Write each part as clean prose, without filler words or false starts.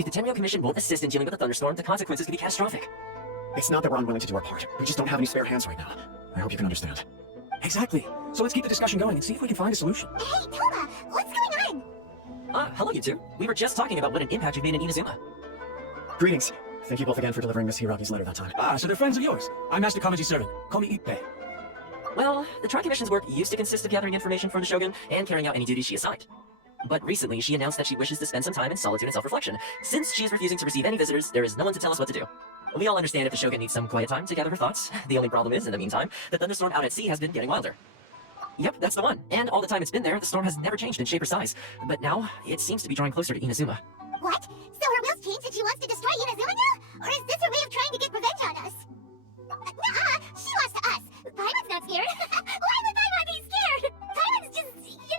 If the Tenryou Commission won't assist in dealing with the thunderstorm, the consequences could be catastrophic. It's not that we're unwilling to do our part. We just don't have any spare hands right now. I hope you can understand. Exactly. So let's keep the discussion going and see if we can find a solution. Hey, Toma, what's going on? Hello you two. We were just talking about what an impact you've made in Inazuma. Greetings. Thank you both again for delivering Miss Hiragi's letter that time. Ah, so they're friends of yours. I'm Master Kamaji's servant. Call me Ippei. Well, the Tri-Commission's work used to consist of gathering information from the Shogun and carrying out any duties she assigned. But recently, she announced that she wishes to spend some time in solitude and self-reflection. Since she is refusing to receive any visitors, there is no one to tell us what to do. We all understand if the Shogun needs some quiet time to gather her thoughts. The only problem is, in the meantime, the thunderstorm out at sea has been getting wilder. Yep, that's the one. And all the time it's been there, the storm has never changed in shape or size. But now, it seems to be drawing closer to Inazuma. What? So her will's changed and she wants to destroy Inazuma now? Or is this her way of trying to get revenge on us? Nuh-uh, she lost to us. Paimon's not scared. Why would Paimon be scared? Paimon's just,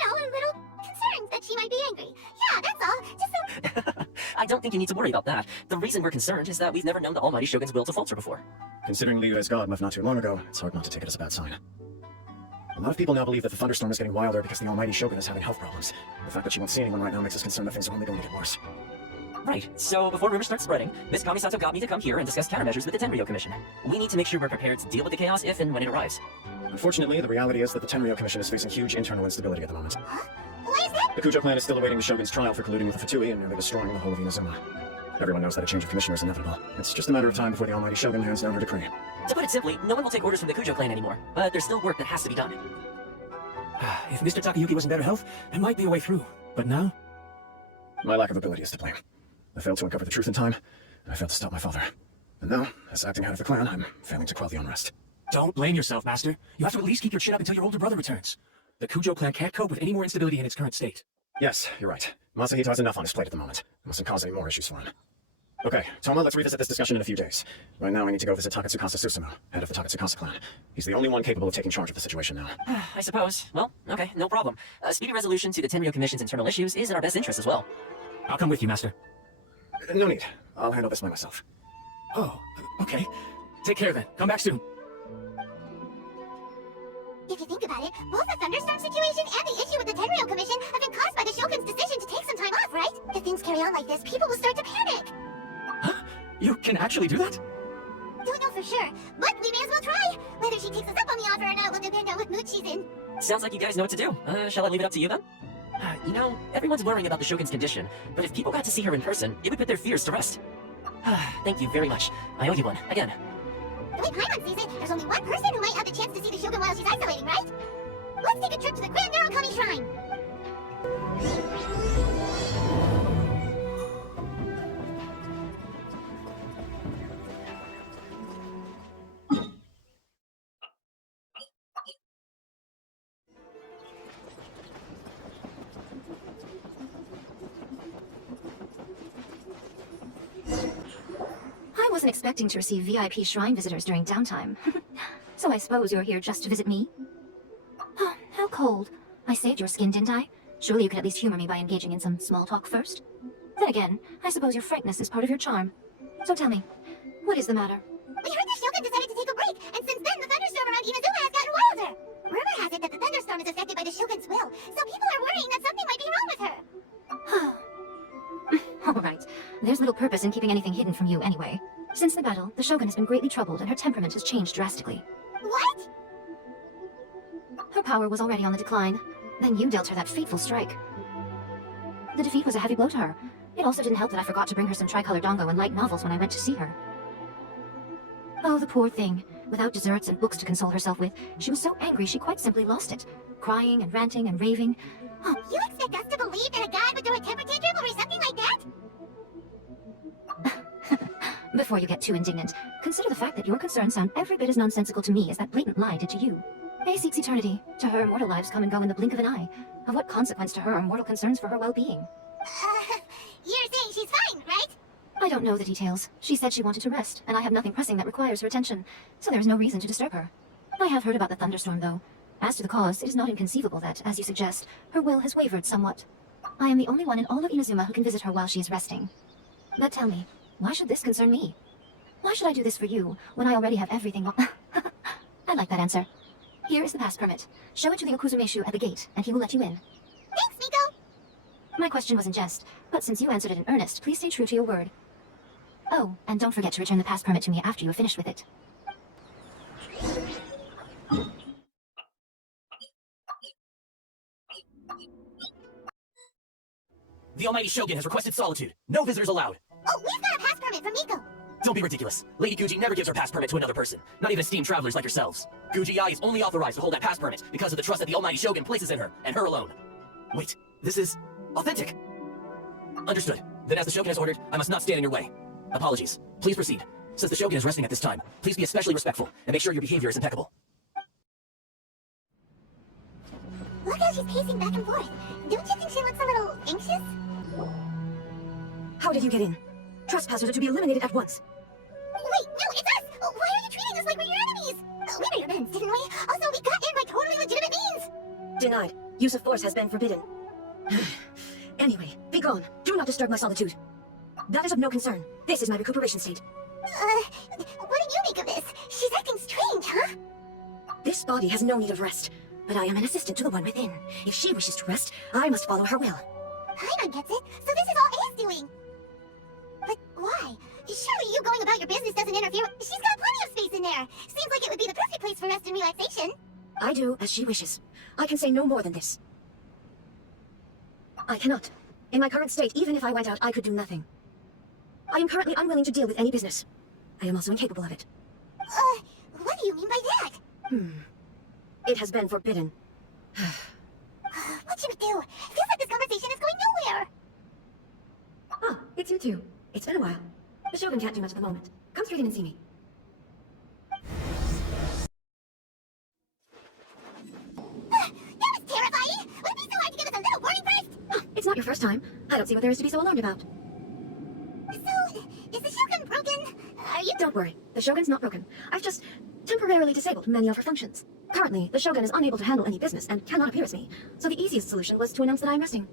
a little concerned that she might be angry. Yeah, that's all. Just so... I don't think you need to worry about that. The reason we're concerned is that we've never known the Almighty Shogun's will to falter before. Considering Liu as God left not too long ago, it's hard not to take it as a bad sign. A lot of people now believe that the thunderstorm is getting wilder because the Almighty Shogun is having health problems. The fact that she won't see anyone right now makes us concerned that things are only going to get worse. Right, so before rumors start spreading, Miss Kamisato got me to come here and discuss countermeasures with the Tenryou Commission. We need to make sure we're prepared to deal with the chaos if and when it arrives. Unfortunately, the reality is that the Tenryou Commission is facing huge internal instability at the moment. Why is that? The Kujo clan is still awaiting the Shogun's trial for colluding with the Fatui and nearly destroying the whole of Inazuma. Everyone knows that a change of commissioner is inevitable. It's just a matter of time before the Almighty Shogun hands down her decree. To put it simply, no one will take orders from the Kujo clan anymore, but there's still work that has to be done. If Mr. Takayuki was in better health, there might be a way through. But now? My lack of ability is to blame. I failed to uncover the truth in time, and I failed to stop my father. And now, as acting head of the clan, I'm failing to quell the unrest. Don't blame yourself, Master. You have to at least keep your chin up until your older brother returns. The Kujo clan can't cope with any more instability in its current state. Yes, you're right. Masahito has enough on his plate at the moment. It mustn't cause any more issues for him. Okay, Toma, let's revisit this discussion in a few days. Right now I need to go visit Takatsukasa Susumu, head of the Takatsukasa clan. He's the only one capable of taking charge of the situation now. I suppose. Well, okay, no problem. A speedy resolution to the Tenryou Commission's internal issues is in our best interest as well. I'll come with you, Master. No need. I'll handle this by myself. Oh, okay. Take care then. Come back soon. If you think about it, both the thunderstorm situation and the issue with the Tenryou Commission have been caused by the Shogun's decision to take some time off, right? If things carry on like this, people will start to panic. Huh? You can actually do that? Don't know for sure, but we may as well try. Whether she takes us up on the offer or not will depend on what mood she's in. Sounds like you guys know what to do. Shall I leave it up to you then? Everyone's worrying about the Shogun's condition, but if people got to see her in person, it would put their fears to rest. Thank you very much. I owe you one, again. The way Paimon sees it, there's only one person who might have the chance to see the Shogun while she's isolating, right? Let's take a trip to the Grand Narukami Shrine. I wasn't expecting to receive VIP shrine visitors during downtime. So I suppose you're here just to visit me? Oh, how cold. I saved your skin, didn't I? Surely you could at least humor me by engaging in some small talk first? Then again, I suppose your frankness is part of your charm. So tell me, what is the matter? We heard the Shogun decided to take a break, and since then the thunderstorm around Inazuma has gotten wilder. Rumor has it that the thunderstorm is affected by the Shogun's will, so people are worrying that something might be wrong with her. Alright, there's little purpose in keeping anything hidden from you anyway. Since the battle, the Shogun has been greatly troubled and her temperament has changed drastically. What? Her power was already on the decline. Then you dealt her that fateful strike. The defeat was a heavy blow to her. It also didn't help that I forgot to bring her some tricolor dongo and light novels when I went to see her. Oh, the poor thing. Without desserts and books to console herself with, she was so angry she quite simply lost it. Crying and ranting and raving. Oh, you expect us to believe that a god would throw a temper tantrum over something like that? Before you get too indignant, consider the fact that your concerns sound every bit as nonsensical to me as that blatant lie did to you. Faye seeks eternity. To her, mortal lives come and go in the blink of an eye. Of what consequence to her are mortal concerns for her well-being? You're saying she's fine, right? I don't know the details. She said she wanted to rest, and I have nothing pressing that requires her attention, so there is no reason to disturb her. I have heard about the thunderstorm, though. As to the cause, it is not inconceivable that, as you suggest, her will has wavered somewhat. I am the only one in all of Inazuma who can visit her while she is resting. But tell me, why should this concern me? Why should I do this for you, when I already have everything I like that answer. Here is the pass permit. Show it to the Okuzumeshu at the gate, and he will let you in. Thanks, Miko! My question was in jest, but since you answered it in earnest, please stay true to your word. Oh, and don't forget to return the pass permit to me after you are finished with it. The Almighty Shogun has requested solitude. No visitors allowed. Oh, we've got a pass permit from Miko. Don't be ridiculous. Lady Guji never gives her pass permit to another person, not even esteemed travelers like yourselves. Guji Ai is only authorized to hold that pass permit because of the trust that the Almighty Shogun places in her, and her alone. Wait, this is authentic. Understood. Then as the Shogun has ordered, I must not stand in your way. Apologies. Please proceed. Since the Shogun is resting at this time, please be especially respectful, and make sure your behavior is impeccable. Look how she's pacing back and forth. Don't you think she looks a little anxious? How did you get in? Trespassers are to be eliminated at once. Wait, no, it's us! Why are you treating us like we're your enemies? We made amends, didn't we? Also, we got in by totally legitimate means! Denied. Use of force has been forbidden. Anyway, be gone. Do not disturb my solitude. That is of no concern. This is my recuperation state. What do you make of this? She's acting strange, huh? This body has no need of rest, but I am an assistant to the one within. If she wishes to rest, I must follow her will. Paimon gets it, so this is all A's doing. But why? Surely you going about your business doesn't interfere. She's got plenty of space in there. Seems like it would be the perfect place for rest and relaxation. I do as she wishes. I can say no more than this. I cannot. In my current state, even if I went out, I could do nothing. I am currently unwilling to deal with any business. I am also incapable of it. What do you mean by that? It has been forbidden. What should we do? Feels like this conversation is going nowhere. Ah, it's you two. It's been a while. The Shogun can't do much at the moment. Come straight in and see me. That was terrifying! Would it be so hard to give us a little warning first? It's not your first time. I don't see what there is to be so alarmed about. So, is the Shogun broken? Are you... Don't worry. The Shogun's not broken. I've just temporarily disabled many of her functions. Currently, the Shogun is unable to handle any business and cannot appear as me, so the easiest solution was to announce that I am resting.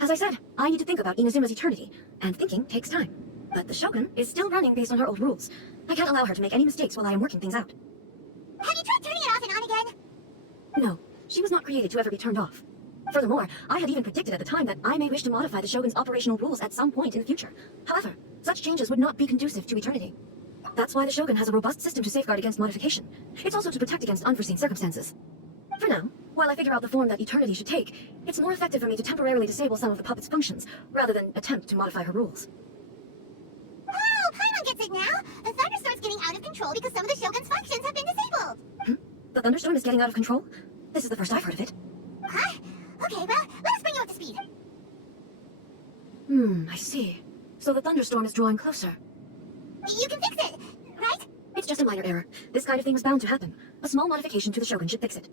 As I said, I need to think about Inazuma's eternity, and thinking takes time. But the Shogun is still running based on her old rules. I can't allow her to make any mistakes while I am working things out. Have you tried turning it off and on again? No, she was not created to ever be turned off. Furthermore, I had even predicted at the time that I may wish to modify the Shogun's operational rules at some point in the future. However, such changes would not be conducive to eternity. That's why the Shogun has a robust system to safeguard against modification. It's also to protect against unforeseen circumstances. For now, while I figure out the form that eternity should take, it's more effective for me to temporarily disable some of the puppet's functions, rather than attempt to modify her rules. Oh, Paimon gets it now! The thunderstorm's getting out of control because some of the Shogun's functions have been disabled! The thunderstorm is getting out of control? This is the first I've heard of it. Huh? Okay, well, let us bring you up to speed. I see. So the thunderstorm is drawing closer. You can fix it, right? It's just a minor error. This kind of thing was bound to happen. A small modification to the Shogun should fix it.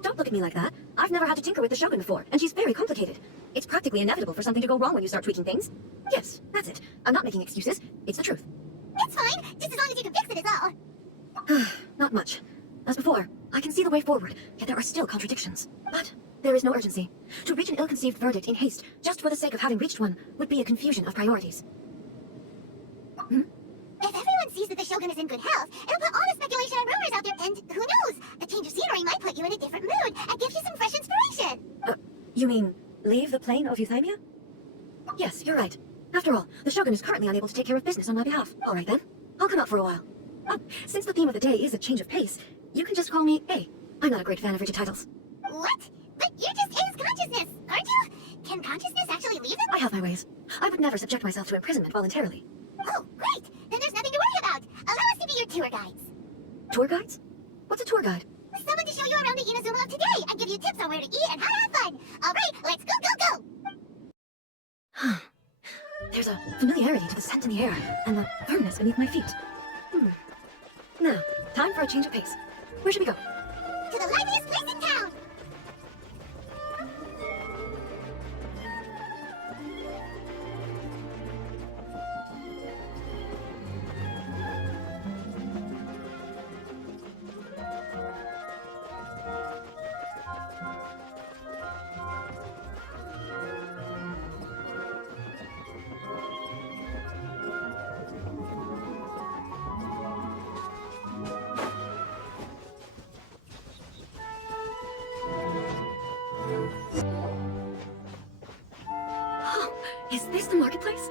Don't look at me like that. I've never had to tinker with the Shogun before, and she's very complicated. It's practically inevitable for something to go wrong when you start tweaking things. Yes, that's it. I'm not making excuses. It's the truth. It's fine, just as long as you can fix it is all. Not much. As before, I can see the way forward, yet there are still contradictions. But there is no urgency. To reach an ill-conceived verdict in haste, just for the sake of having reached one, would be a confusion of priorities. If everyone sees that the Shogun is in good health, it'll put all the speculation and rumors out there, and who knows? A change of scenery might put you in a different mood and give you some fresh inspiration. You mean, leave the plane of Euthymia? Yes, you're right. After all, the Shogun is currently unable to take care of business on my behalf. All right then, I'll come out for a while. Since the theme of the day is a change of pace, you can just call me A. I'm not a great fan of rigid titles. What? But you're just A's consciousness, aren't you? Can consciousness actually leave them? I have my ways. I would never subject myself to imprisonment voluntarily. Oh, great! Then there's nothing to worry about. Allow us to be your tour guides. Tour guides? What's a tour guide? Someone to show you around the Inazuma of today and give you tips on where to eat and how to have fun. All right, let's go, go, go! There's a familiarity to the scent in the air and the firmness beneath my feet. Now, time for a change of pace. Where should we go? To the liveliest place in town! Is this the marketplace?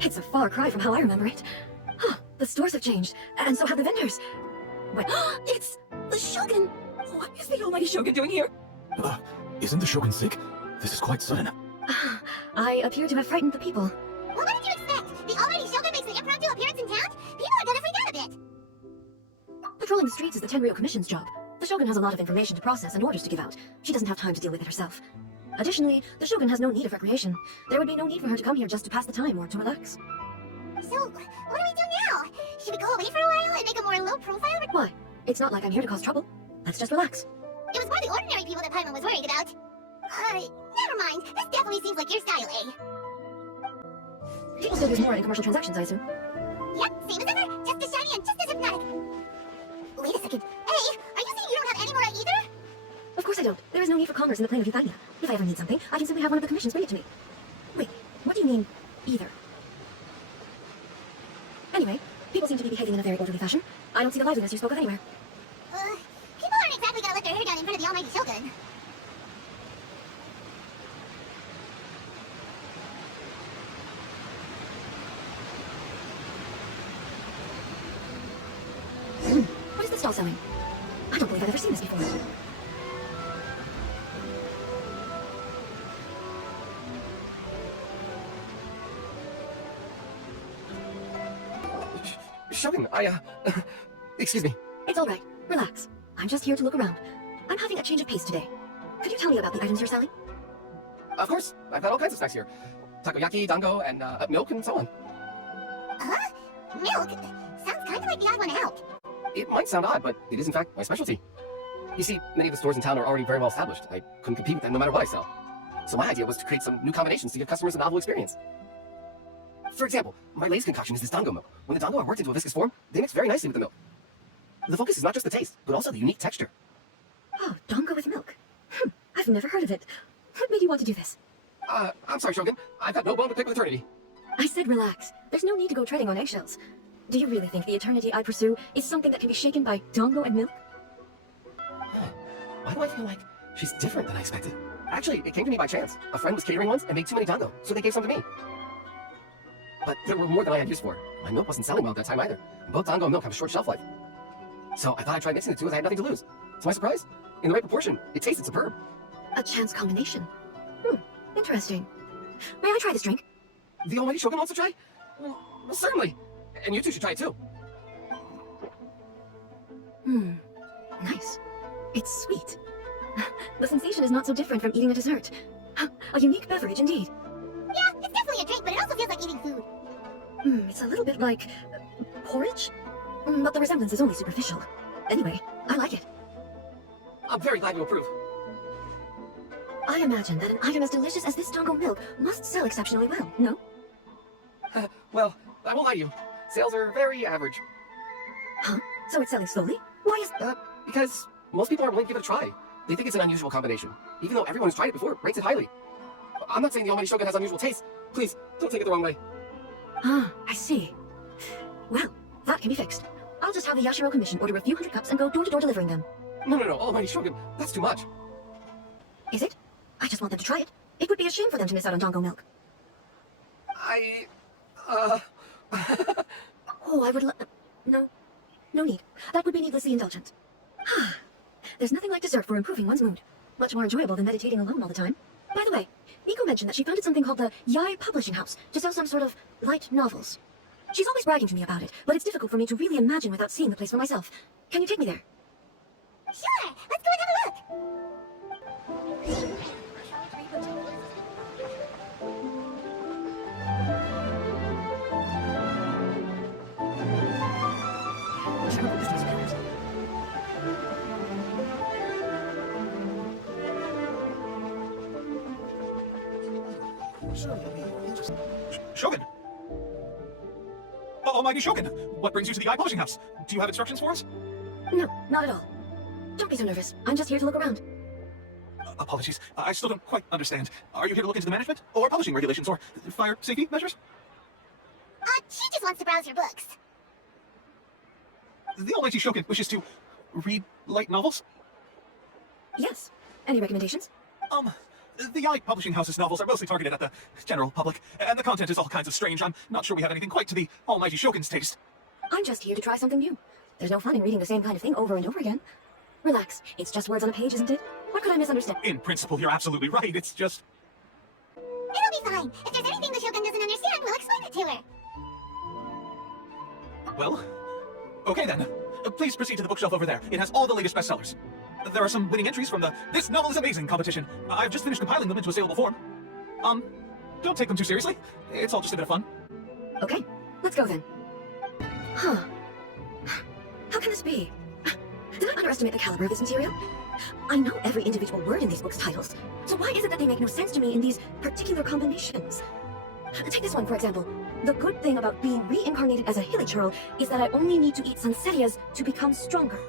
It's a far cry from how I remember it. Huh, the stores have changed, and so have the vendors. Wait, it's the Shogun! What is the almighty Shogun doing here? Isn't the Shogun sick? This is quite sudden. I appear to have frightened the people. Well, what did you expect? The almighty Shogun makes an impromptu appearance in town? People are gonna freak out a bit. Patrolling the streets is the Tenryou Commission's job. The Shogun has a lot of information to process and orders to give out. She doesn't have time to deal with it herself. Additionally, the Shogun has no need of recreation. There would be no need for her to come here just to pass the time or to relax. So, what do we do now? Should we go away for a while and make a more low-profile? Why? It's not like I'm here to cause trouble. Let's just relax. It was more the ordinary people that Paimon was worried about. Never mind. This definitely seems like your style, eh? People still use more in commercial transactions, I assume. Yep, same as ever. Just as shiny and just as hypnotic. Wait a second. Hey, are you saying you don't have any more either? Of course I don't. There is no need for commerce in the plane of Euthymia. If I ever need something, I can simply have one of the commissions bring it to me. Wait, what do you mean, either? Anyway, people seem to be behaving in a very orderly fashion. I don't see the liveliness you spoke of anywhere. People aren't exactly gonna let their hair down in front of the almighty Shogun. What is this doll selling? I don't believe I've ever seen this before. Shogun, excuse me. It's all right. Relax. I'm just here to look around. I'm having a change of pace today. Could you tell me about the items you're selling? Of course, I've got all kinds of snacks here. Takoyaki, dango, and milk and so on. Milk? Sounds kind of like the odd one out. It might sound odd, but it is in fact my specialty. You see, many of the stores in town are already very well established. I couldn't compete with them no matter what I sell. So my idea was to create some new combinations to give customers a novel experience. For example, my latest concoction is this dango milk. When the dango are worked into a viscous form, they mix very nicely with the milk. The focus is not just the taste, but also the unique texture. Oh, dango with milk. I've never heard of it. What made you want to do this? I'm sorry, Shogun. I've got no bone to pick with eternity. I said relax. There's no need to go treading on eggshells. Do you really think the eternity I pursue is something that can be shaken by dango and milk? Why do I feel like she's different than I expected? Actually, it came to me by chance. A friend was catering once and made too many dango, so they gave some to me. But there were more than I had use for. My milk wasn't selling well at that time either. And both dango and milk have a short shelf life. So I thought I'd try mixing the two as I had nothing to lose. To my surprise, in the right proportion, it tasted superb. A chance combination. Interesting. May I try this drink? The almighty Shogun wants to try? Well, certainly. And you two should try it too. Nice. It's sweet. The sensation is not so different from eating a dessert. A unique beverage indeed. Yeah, it's definitely a drink, but it also feels like eating food. It's a little bit like porridge, but the resemblance is only superficial. Anyway, I like it. I'm very glad you approve. I imagine that an item as delicious as this dango milk must sell exceptionally well, no? Well, I won't lie to you. Sales are very average. Huh? So it's selling slowly? Why is... Because most people aren't willing to give it a try. They think it's an unusual combination. Even though everyone who's tried it before rates it highly. I'm not saying the almighty Shogun has unusual taste. Please, don't take it the wrong way. I see. Well, that can be fixed. I'll just have the Yashiro Commission order a few hundred cups and go door-to-door delivering them. No, almighty Shogun, that's too much. Is it? I just want them to try it. It would be a shame for them to miss out on dango milk. Oh, I would No. No need. That would be needlessly indulgent. There's nothing like dessert for improving one's mood. Much more enjoyable than meditating alone all the time. By the way, Nico mentioned that she founded something called the Yai Publishing House to sell some sort of light novels. She's always bragging to me about it, but it's difficult for me to really imagine without seeing the place for myself. Can you take me there? Sure, let's go and have a look. Shogun! Almighty Shogun! What brings you to the Eye Polishing House? Do you have instructions for us? No, not at all. Don't be so nervous. I'm just here to look around. Apologies. I still don't quite understand. Are you here to look into the management, or publishing regulations, or fire safety measures? She just wants to browse your books. The Almighty Shogun wishes to read light novels? Yes. Any recommendations? The Eye Publishing House's novels are mostly targeted at the general public, and the content is all kinds of strange. I'm not sure we have anything quite to the almighty Shogun's taste. I'm just here to try something new. There's no fun in reading the same kind of thing over and over again. Relax. It's just words on a page, isn't it? What could I misunderstand? In principle, you're absolutely right. It's just... It'll be fine. If there's anything the Shogun doesn't understand, we'll explain it to her. Well, okay then. Please proceed to the bookshelf over there. It has all the latest bestsellers. There are some winning entries from the This Novel is Amazing competition. I've just finished compiling them into a saleable form. Don't take them too seriously. It's all just a bit of fun. Okay, let's go then. Huh. How can this be? Did I underestimate the caliber of this material? I know every individual word in these books' titles, so why is it that they make no sense to me in these particular combinations? Take this one, for example. The good thing about being reincarnated as a hilichurl is that I only need to eat sansetias to become stronger.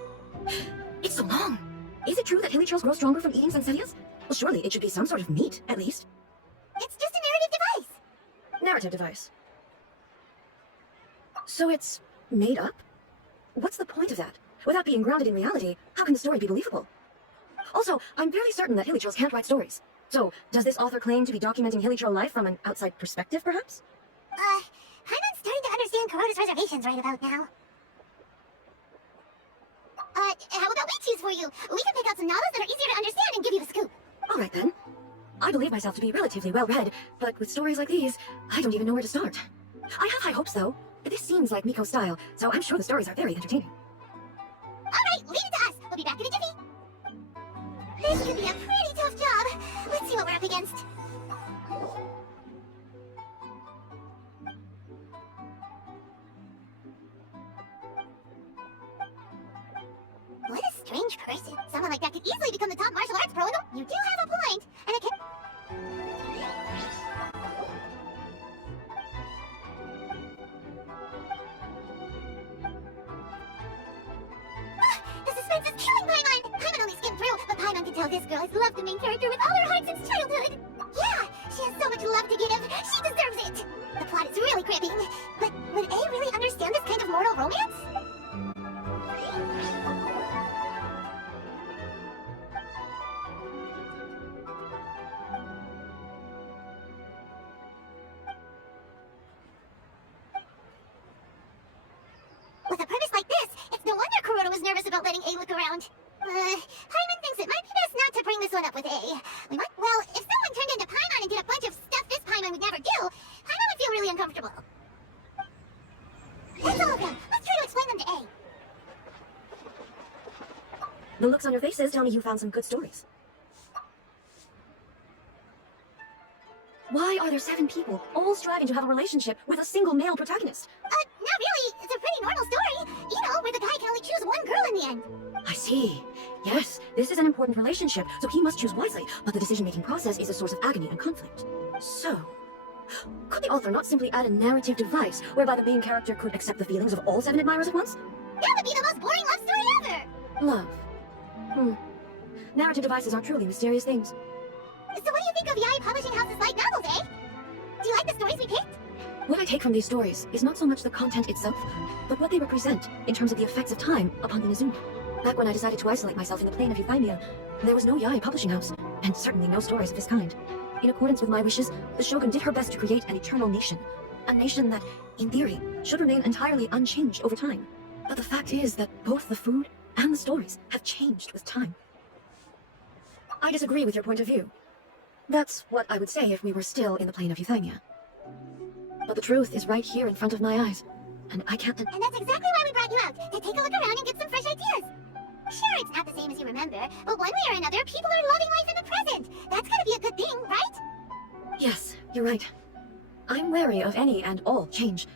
It's so long. Is it true that hilichurls grow stronger from eating sansetias? Well, surely it should be some sort of meat, at least. It's just a narrative device. Narrative device. So it's made up? What's the point of that? Without being grounded in reality, how can the story be believable? Also, I'm fairly certain that hilichurls can't write stories. So, does this author claim to be documenting hilichurl life from an outside perspective, perhaps? Paimon's starting to understand Kuroda's reservations right about now. How about we choose for you? We can pick out some novels that are easier to understand and give you the scoop. All right, then. I believe myself to be relatively well-read, but with stories like these, I don't even know where to start. I have high hopes, though. This seems like Miko's style, so I'm sure the stories are very entertaining. Alright, leave it to us. We'll be back in a jiffy. This could be a pretty tough job. Let's see what we're up against. What a strange person. Someone like that could easily become the top martial arts pro. You do have a point. And it can... The suspense is killing Paimon! Paimon only skimmed through, but Paimon can tell this girl has loved the main character with all her heart since childhood. Yeah, she has so much love to give. She deserves it. The plot is really gripping. But would A really understand this kind of mortal romance? With a purpose like this, it's no wonder Kuroda was nervous about letting A look around. Paimon thinks it might be best not to bring this one up with A. We might, well, if someone turned into Paimon and did a bunch of stuff this Paimon would never do, Paimon would feel really uncomfortable. That's all of them. Let's try to explain them to A. The looks on your faces tell me you found some good stories. Why are there 7 people, all striving to have a relationship with a single male protagonist? Not really. It's a pretty normal story. You know, where the guy can only choose one girl in the end. I see. Yes, this is an important relationship, so he must choose wisely, but the decision-making process is a source of agony and conflict. So, could the author not simply add a narrative device whereby the main character could accept the feelings of all 7 admirers at once? That would be the most boring love story ever. Love. Narrative devices are truly mysterious things. So what do you think of Yaoi Publishing House's light novels, eh? Do you like the stories we picked? What I take from these stories is not so much the content itself, but what they represent in terms of the effects of time upon Inazuma. Back when I decided to isolate myself in the plane of Euthymia, there was no Yaoi Publishing House, and certainly no stories of this kind. In accordance with my wishes, the Shogun did her best to create an eternal nation. A nation that, in theory, should remain entirely unchanged over time. But the fact is that both the food and the stories have changed with time. I disagree with your point of view. That's what I would say if we were still in the plane of Euthymia. But the truth is right here in front of my eyes, and I can't... And that's exactly why we brought you out, to take a look around and get some fresh ideas. Sure, it's not the same as you remember, but one way or another, people are loving life in the present. That's gotta be a good thing, right? Yes, you're right. I'm wary of any and all change.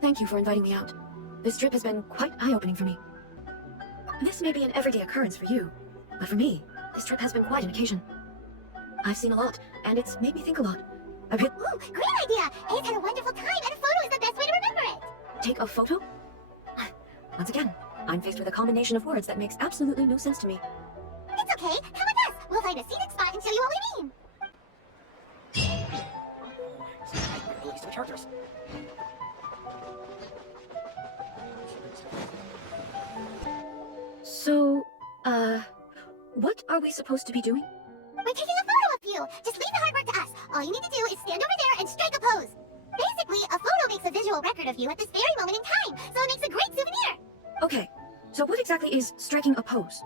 Thank you for inviting me out. This trip has been quite eye-opening for me. This may be an everyday occurrence for you, but for me, this trip has been quite an occasion. I've seen a lot, and it's made me think a lot. Ooh, great idea! A's had a wonderful time, and a photo is the best way to remember it! Take a photo? Once again, I'm faced with a combination of words that makes absolutely no sense to me. It's okay, come with us! We'll find a scenic spot and show you what we mean! Release to the characters. So, what are we supposed to be doing? We're taking a photo of you. Just leave the hard work to us. All you need to do is stand over there and strike a pose. Basically, a photo makes a visual record of you at this very moment in time, so it makes a great souvenir. Okay, so what exactly is striking a pose?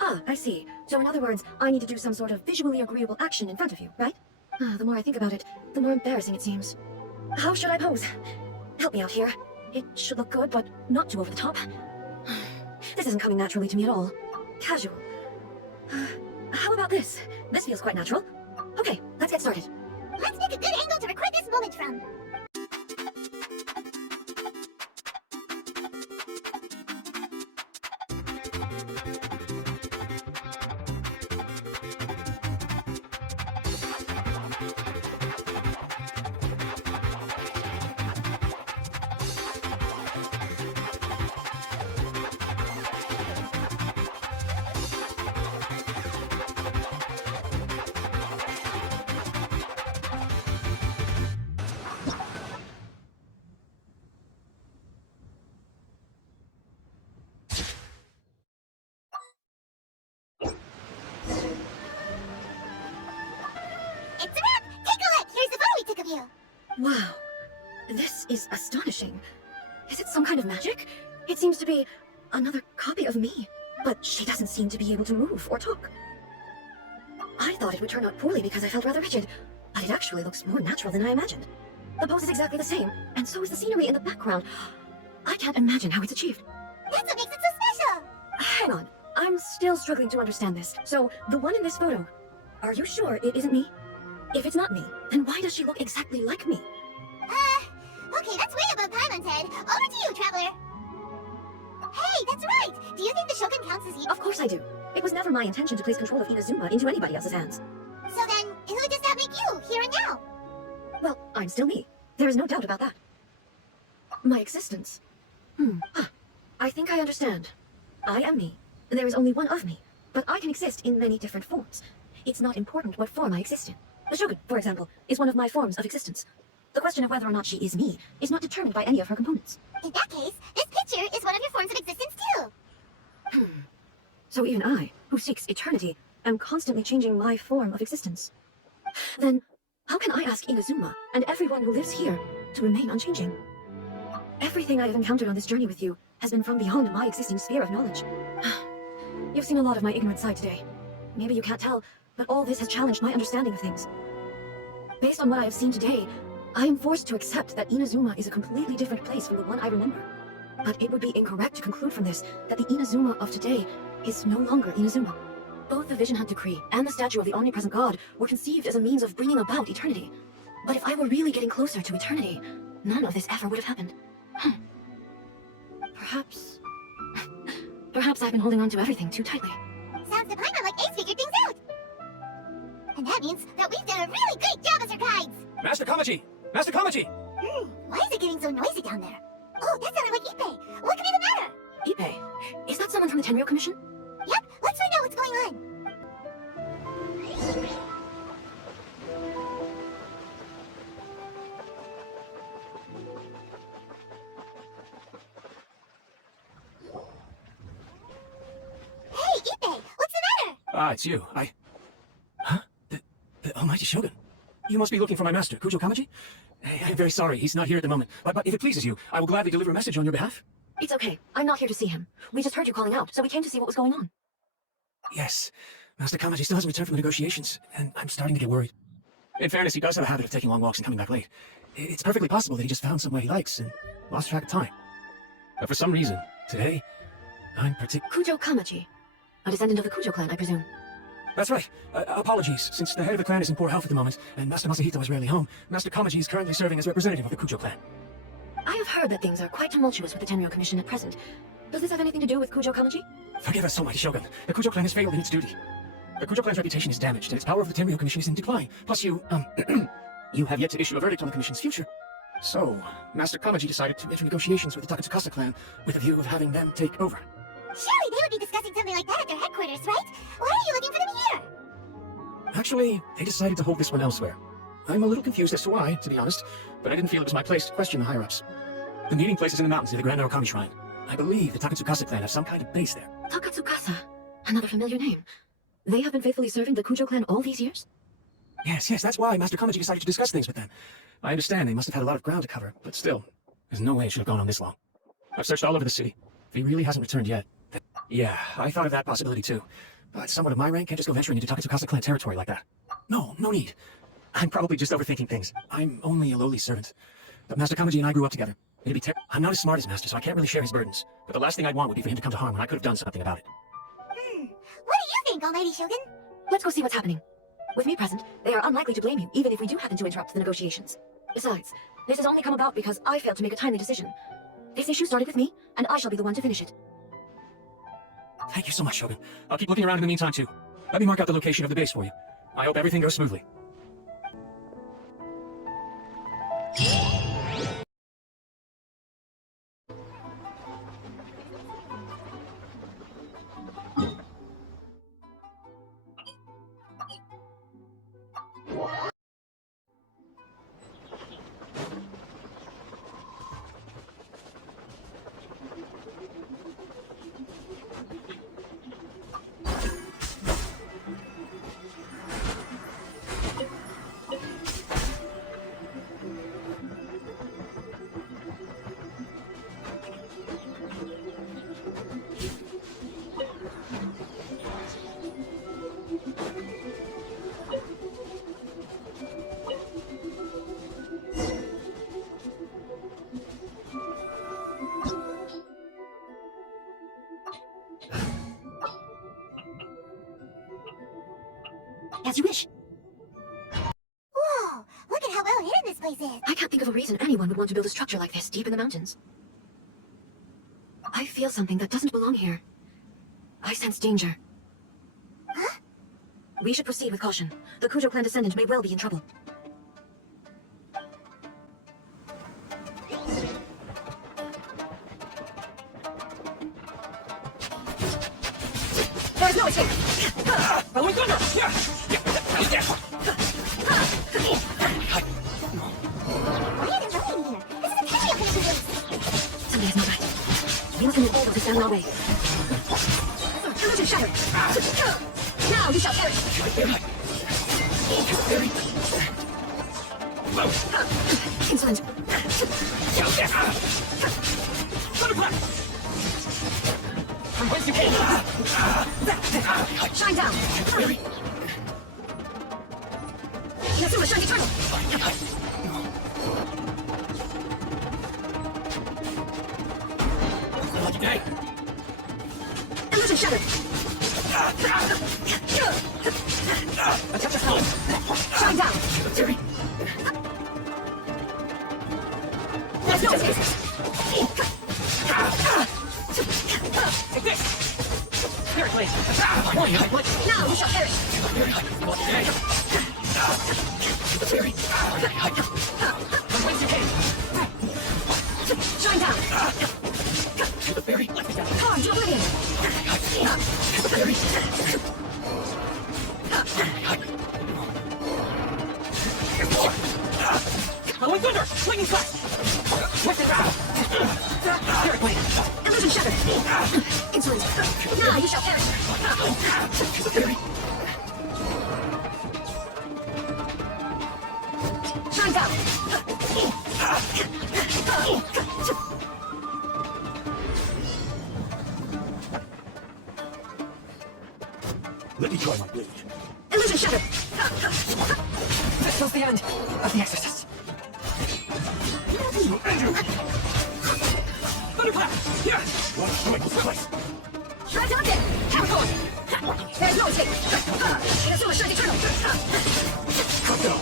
Ah, I see. So in other words, I need to do some sort of visually agreeable action in front of you, right? The more I think about it, the more embarrassing it seems. How should I pose? Help me out here. It should look good, but not too over the top. This isn't coming naturally to me at all. Casual. How about this? This feels quite natural. Okay, let's get started. Let's pick a good angle to record this moment from. It's a wrap! Take a look! Here's the photo we took of you! Wow, this is astonishing. Is it some kind of magic? It seems to be another copy of me, but she doesn't seem to be able to move or talk. I thought it would turn out poorly because I felt rather rigid, but it actually looks more natural than I imagined. The pose is exactly the same, and so is the scenery in the background. I can't imagine how it's achieved. That's what makes it so special! Hang on, I'm still struggling to understand this. So, the one in this photo, are you sure it isn't me? If it's not me, then why does she look exactly like me? Okay, that's way above Paimon's head. Over to you, Traveler. Hey, that's right! Do you think the Shogun counts as you? Of course I do. It was never my intention to place control of Inazuma into anybody else's hands. So then, who does that make you, here and now? Well, I'm still me. There is no doubt about that. My existence. I think I understand. I am me. There is only one of me, but I can exist in many different forms. It's not important what form I exist in. The Shogun, for example, is one of my forms of existence. The question of whether or not she is me is not determined by any of her components. In that case, this picture is one of your forms of existence too. So even I, who seeks eternity, am constantly changing my form of existence. Then, how can I ask Inazuma and everyone who lives here to remain unchanging? Everything I have encountered on this journey with you has been from beyond my existing sphere of knowledge. You've seen a lot of my ignorant side today. Maybe you can't tell, but all this has challenged my understanding of things. Based on what I have seen today, I am forced to accept that Inazuma is a completely different place from the one I remember. But it would be incorrect to conclude from this that the Inazuma of today is no longer Inazuma. Both the Vision Hunt Decree and the statue of the omnipresent god were conceived as a means of bringing about eternity. But if I were really getting closer to eternity, none of this ever would have happened. Perhaps I've been holding on to everything too tightly. Sounds to Paimon like Ace figured things out. And that means that we've done a really great job as our guides. Master Kamaji! Master Kamaji! Why is it getting so noisy down there? Oh, that sounded like Ippei. What could be the matter? Ippei? Is that someone from the Tenryou Commission? Yep, let's find out what's going on. Hey, Ippei, what's the matter? Ah, it's you. Huh? The Almighty Shogun. You must be looking for my master, Kujo Kamaji? I'm very sorry, he's not here at the moment. But if it pleases you, I will gladly deliver a message on your behalf. It's okay. I'm not here to see him. We just heard you calling out, so we came to see what was going on. Yes. Master Kamaji still hasn't returned from the negotiations, and I'm starting to get worried. In fairness, he does have a habit of taking long walks and coming back late. It's perfectly possible that he just found somewhere he likes and lost track of time. But for some reason, today, I'm Kujo Kamaji. A descendant of the Kujo clan, I presume. That's right. Apologies. Since the head of the clan is in poor health at the moment, and Master Masahito is rarely home, Master Kamaji is currently serving as representative of the Kujo clan. I have heard that things are quite tumultuous with the Tenryou Commission at present. Does this have anything to do with Kujo Kamaji? Forgive us, Almighty Shogun. The Kujo clan has failed in its duty. The Kujo clan's reputation is damaged, and its power over the Tenryou Commission is in decline. Plus you have yet to issue a verdict on the Commission's future. So, Master Kamaji decided to enter negotiations with the Takatsukasa clan with a view of having them take over. Surely they would be discussing something like that at their headquarters, right? Why are you looking for them here? Actually, they decided to hold this one elsewhere. I'm a little confused as to why, to be honest, but I didn't feel it was my place to question the higher-ups. The meeting place is in the mountains near the Grand Narukami Shrine. I believe the Takatsukasa clan have some kind of base there. Takatsukasa? Another familiar name. They have been faithfully serving the Kujo clan all these years? Yes, that's why Master Kamaji decided to discuss things with them. I understand they must have had a lot of ground to cover, but still, there's no way it should have gone on this long. I've searched all over the city. If he really hasn't returned yet. Yeah, I thought of that possibility too. But someone of my rank can't just go venturing into Takatsukasa clan territory like that. No need. I'm probably just overthinking things. I'm only a lowly servant. But Master Kamaji and I grew up together. I'm not as smart as Master, so I can't really share his burdens. But the last thing I'd want would be for him to come to harm when I could have done something about it. What do you think, Almighty Shogun? Let's go see what's happening. With me present, they are unlikely to blame you, even if we do happen to interrupt the negotiations. Besides, this has only come about because I failed to make a timely decision. This issue started with me, and I shall be the one to finish it. Thank you so much, Shogun. I'll keep looking around in the meantime, too. Let me mark out the location of the base for you. I hope everything goes smoothly. As you wish. Whoa, look at how well hidden this place is. I can't think of a reason anyone would want to build a structure like this deep in the mountains. I feel something that doesn't belong here. I sense danger. Huh? We should proceed with caution. The Kujo clan descendant may well be in trouble. There's no escape! Oh my God! Why are they running here? This is a catchy place. Something is not right. We must remove all of this down our way. Illusion shattered! Now you shall perish! Insolent! From whence you came! Shine down! Inazuma, shine eternal! Lucky day. Illusion shattered! A touch of flame. Shine down! There's no escape! Take this! Spirit blade! Now you shall perish! From whence you came! Shine down! To the fairy! Let me down! Carve to oblivion! To the fairy! Here's more! Howling thunder! Lightning flash! Twisted rattle! Spirit blade! Illusion shattered! Insolent! Now you shall perish! To the fairy! Shine down! Let me try my blade. Illusion shattered! This was the end of the exorcist. Andrew! Thunderclap! Yeah! One point was place. Right on it! Capricorn! There's no escape! Inazuma shine eternal! Come down!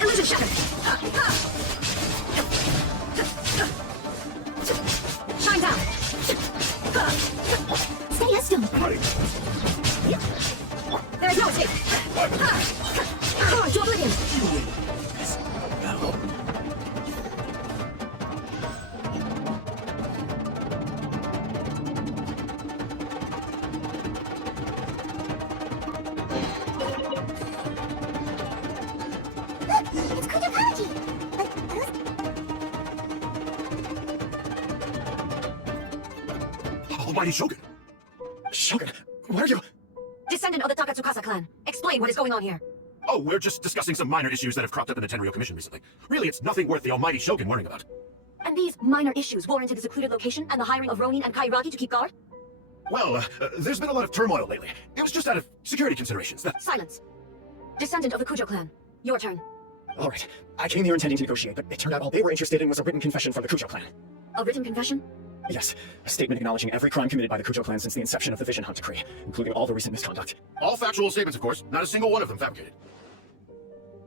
Illusion shattered! Shine down! Stay as stone. There's no escape! Carve to oblivion! Look, it's Kudokaji. Almighty Shogun! Shogun, what are you? Descendant of the Takatsukasa clan, explain what is going on here. Oh, we're just discussing some minor issues that have cropped up in the Tenryo Commission recently. Really, it's nothing worth the almighty Shogun worrying about. And these minor issues warranted the secluded location and the hiring of Ronin and Kairagi to keep guard? Well, there's been a lot of turmoil lately. It was just out of security considerations. Silence. Descendant of the Kujo clan. Your turn. All right. I came here intending to negotiate, but it turned out all they were interested in was a written confession from the Kujo clan. A written confession? Yes, a statement acknowledging every crime committed by the Kujo clan since the inception of the Vision Hunt Decree, including all the recent misconduct. All factual statements, of course. Not a single one of them fabricated.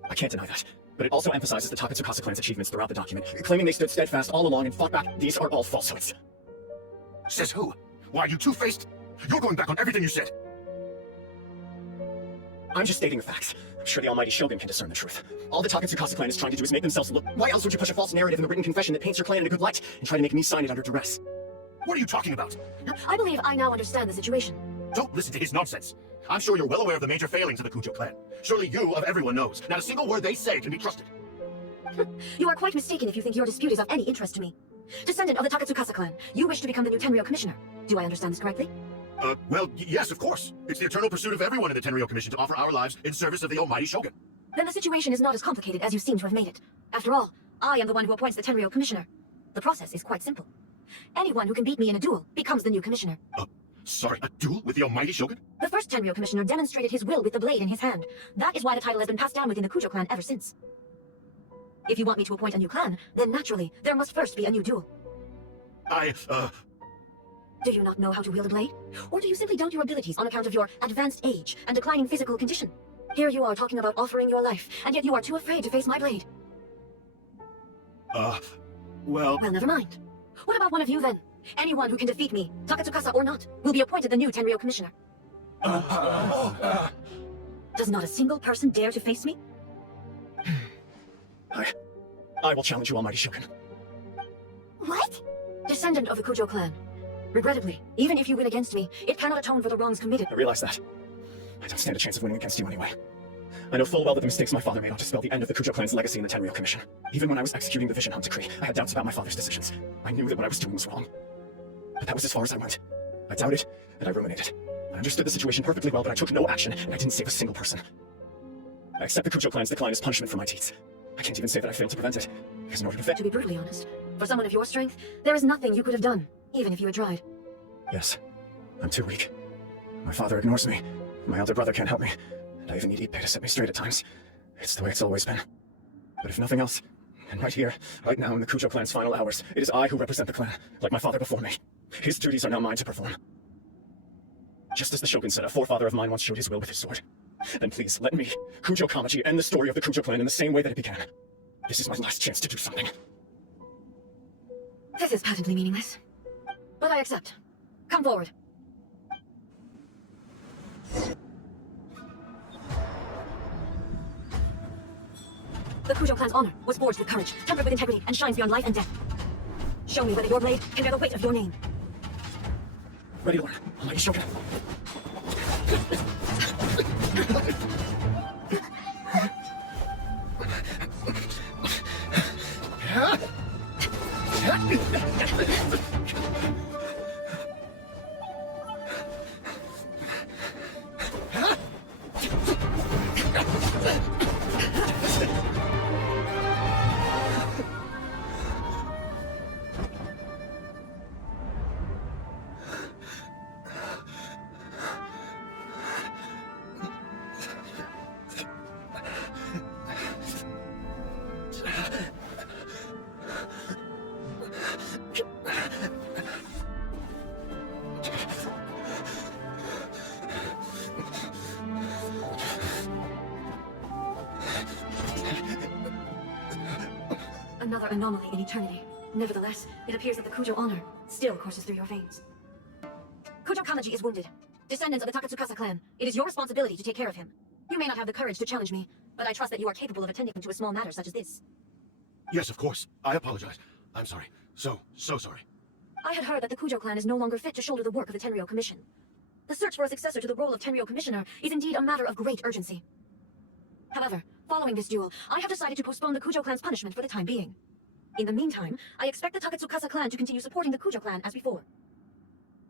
I can't deny that, but it also emphasizes the Takatsukasa clan's achievements throughout the document, claiming they stood steadfast all along and fought back. These are all falsehoods. Says who? Why, are you two-faced? You're going back on everything you said. I'm just stating the facts. I'm sure the almighty Shogun can discern the truth. All the Takatsukasa clan is trying to do is make themselves look... Why else would you push a false narrative in the written confession that paints your clan in a good light and try to make me sign it under duress? What are you talking about? I believe I now understand the situation. Don't listen to his nonsense. I'm sure you're well aware of the major failings of the Kujo clan. Surely you, of everyone, knows. Not a single word they say can be trusted. You are quite mistaken if you think your dispute is of any interest to me. Descendant of the Takatsukasa clan, you wish to become the new Tenryo Commissioner. Do I understand this correctly? Well, yes, of course. It's the eternal pursuit of everyone in the Tenryo Commission to offer our lives in service of the almighty Shogun. Then the situation is not as complicated as you seem to have made it. After all, I am the one who appoints the Tenryo Commissioner. The process is quite simple. Anyone who can beat me in a duel becomes the new commissioner. Sorry, a duel with the almighty Shogun? The first Tenryo Commissioner demonstrated his will with the blade in his hand. That is why the title has been passed down within the Kujo clan ever since. If you want me to appoint a new clan, then naturally, there must first be a new duel. Do you not know how to wield a blade? Or do you simply doubt your abilities on account of your advanced age and declining physical condition? Here you are talking about offering your life, and yet you are too afraid to face my blade. Well, never mind. What about one of you then? Anyone who can defeat me, Takatsukasa or not, will be appointed the new Tenryo Commissioner. Does not a single person dare to face me? I will challenge you, almighty Shogun. What? Descendant of the Kujo clan. Regrettably, even if you win against me, it cannot atone for the wrongs committed. I realize that. I don't stand a chance of winning against you anyway. I know full well that the mistakes my father made ought to spell the end of the Kujo clan's legacy in the Tenryo Commission. Even when I was executing the Vision Hunt Decree, I had doubts about my father's decisions. I knew that what I was doing was wrong. But that was as far as I went. I doubted, and I ruminated. I understood the situation perfectly well, but I took no action, and I didn't save a single person. I accept the Kujo clan's decline as punishment for my deeds. I can't even say that I failed to prevent it, because in order to To be brutally honest, for someone of your strength, there is nothing you could have done, even if you had tried. Yes, I'm too weak. My father ignores me. My elder brother can't help me. And I even need Épica to set me straight at times. It's the way it's always been. But if nothing else, and right here, right now in the Kujo clan's final hours, it is I who represent the clan, like my father before me. His duties are now mine to perform. Just as the Shogun said, a forefather of mine once showed his will with his sword. Then please, let me, Kujo Kamachi, end the story of the Kujo clan in the same way that it began. This is my last chance to do something. This is patently meaningless. But I accept. Come forward. The Kujo clan's honor was forged with courage, tempered with integrity, and shines beyond life and death. Show me whether your blade can bear the weight of your name. Ready to learn, almighty Shogun. Another anomaly in eternity. Nevertheless, it appears that the Kujo honor still courses through your veins. Kujo Kamaji is wounded. Descendants of the Takatsukasa clan, it is your responsibility to take care of him. You may not have the courage to challenge me, but I trust that you are capable of attending to a small matter such as this. Yes, of course. I apologize. I'm sorry. So sorry. I had heard that the Kujo clan is no longer fit to shoulder the work of the Tenryo Commission. The search for a successor to the role of Tenryo Commissioner is indeed a matter of great urgency. However, following this duel, I have decided to postpone the Kujo clan's punishment for the time being. In the meantime, I expect the Takatsukasa clan to continue supporting the Kujo clan as before.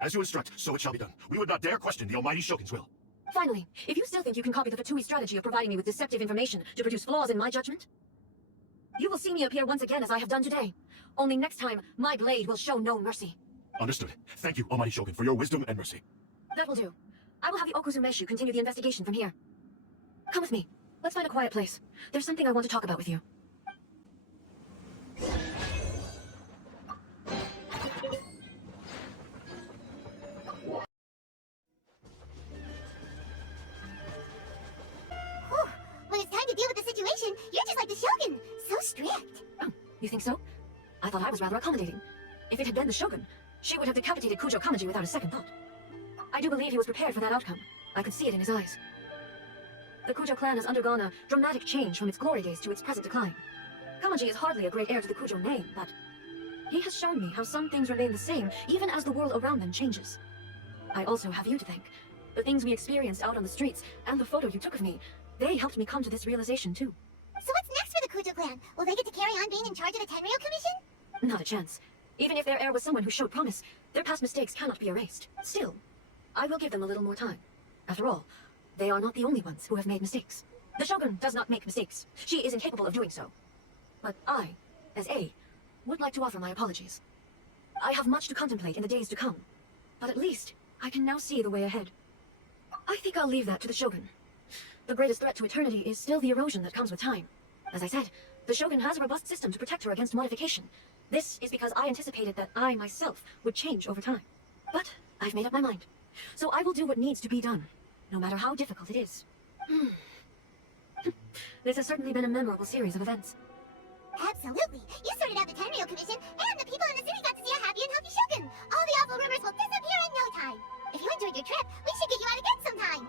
As you instruct, so it shall be done. We would not dare question the almighty Shogun's will. Finally, if you still think you can copy the Fatui strategy of providing me with deceptive information to produce flaws in my judgment, you will see me appear once again as I have done today. Only next time, my blade will show no mercy. Understood. Thank you, Almighty Shogun, for your wisdom and mercy. That will do. I will have the Okuzumeshu continue the investigation from here. Come with me. Let's find a quiet place. There's something I want to talk about with you. Whew. When it's time to deal with the situation, you're just like the Shogun. So strict. Oh, you think so? I thought I was rather accommodating. If it had been the Shogun, she would have decapitated Kujo Kamaji without a second thought. I do believe he was prepared for that outcome. I could see it in his eyes. The Kujo clan has undergone a dramatic change from its glory days to its present decline. Kamaji is hardly a great heir to the Kujo name, but he has shown me how some things remain the same even as the world around them changes. I also have you to thank. The things we experienced out on the streets and the photo you took of me, they helped me come to this realization too. So what's next for the Kujo clan? Will they get to carry on being in charge of the Tenryo Commission? Not a chance. Even if their heir was someone who showed promise, their past mistakes cannot be erased. Still, I will give them a little more time. After all, they are not the only ones who have made mistakes. The Shogun does not make mistakes. She is incapable of doing so. But I, as A, would like to offer my apologies. I have much to contemplate in the days to come, but at least I can now see the way ahead. I think I'll leave that to the Shogun. The greatest threat to eternity is still the erosion that comes with time. As I said, the Shogun has a robust system to protect her against modification. This is because I anticipated that I myself would change over time. But I've made up my mind. So I will do what needs to be done, no matter how difficult it is. This has certainly been a memorable series of events. Absolutely. You sorted out the Tenryo Commission, and the people in the city got to see a happy and healthy Shogun. All the awful rumors will disappear in no time. If you enjoyed your trip, we should get you out again sometime.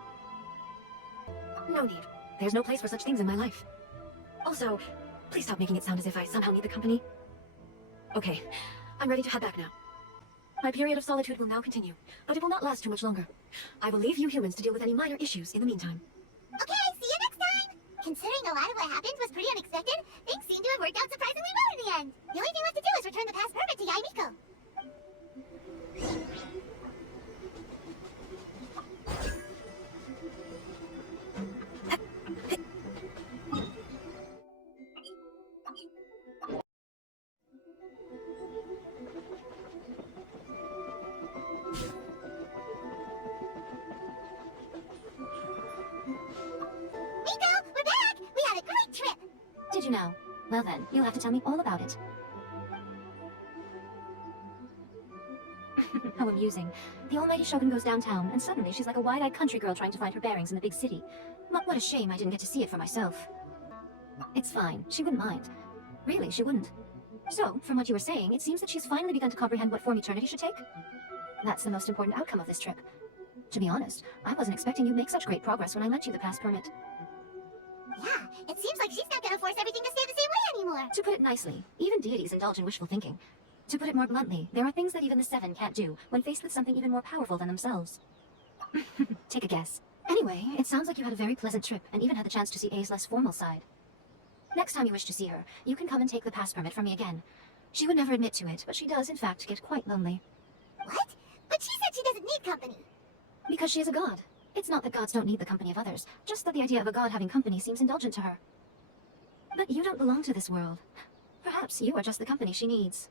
No need. There's no place for such things in my life. Also, please stop making it sound as if I somehow need the company. Okay, I'm ready to head back now. My period of solitude will now continue, but it will not last too much longer. I will leave you humans to deal with any minor issues in the meantime. Okay, see you next time! Considering a lot of what happened was pretty unexpected, things seem to have worked out surprisingly well in the end. The only thing left to do is return the past permit to Yaimiko. Did you know? Well then, you'll have to tell me all about it. How amusing. The almighty Shogun goes downtown, and suddenly she's like a wide-eyed country girl trying to find her bearings in the big city. What a shame I didn't get to see it for myself. It's fine. She wouldn't mind. Really, she wouldn't. So, from what you were saying, it seems that she's finally begun to comprehend what form eternity should take? That's the most important outcome of this trip. To be honest, I wasn't expecting you'd make such great progress when I lent you the pass permit. Yeah, it seems like she's not gonna force everything to stay the same way anymore. To put it nicely, even deities indulge in wishful thinking. To put it more bluntly, there are things that even the Seven can't do when faced with something even more powerful than themselves. Take a guess. Anyway, it sounds like you had a very pleasant trip and even had the chance to see A's less formal side. Next time you wish to see her, you can come and take the pass permit from me again. She would never admit to it, but she does in fact get quite lonely. What? But she said she doesn't need company. Because she is a god. It's not that gods don't need the company of others, just that the idea of a god having company seems indulgent to her. But you don't belong to this world. Perhaps you are just the company she needs.